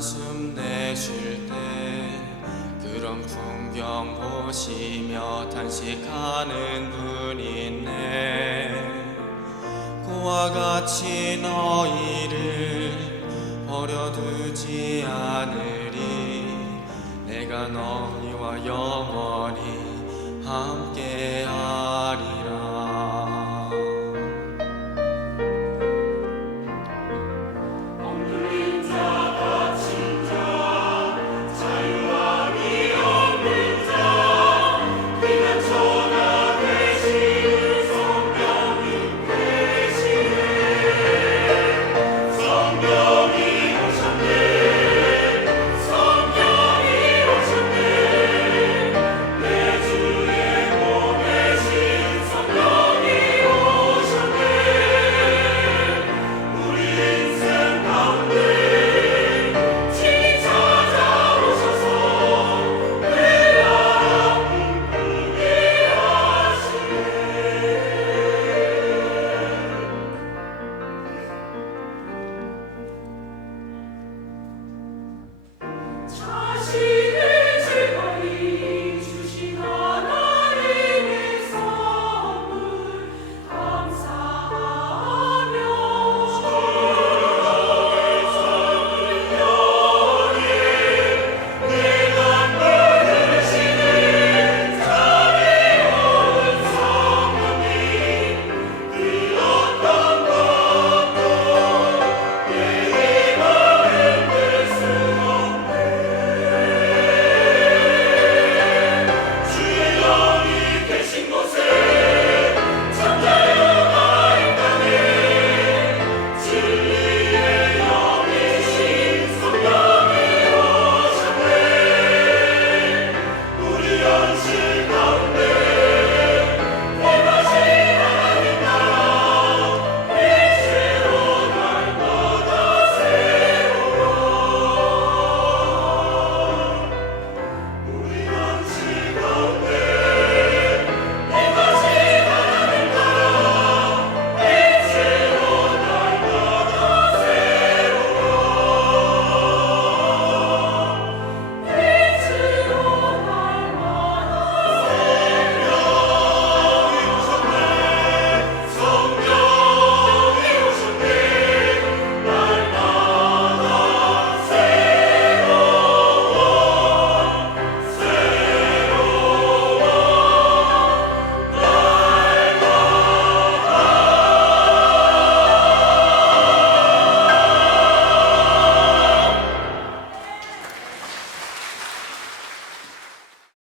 한숨 내쉴 때 그런 풍경 보시며 탄식하는 분 있네. 그와 같이 너희를 버려두지 않으리. 내가 너희와 영원히 함께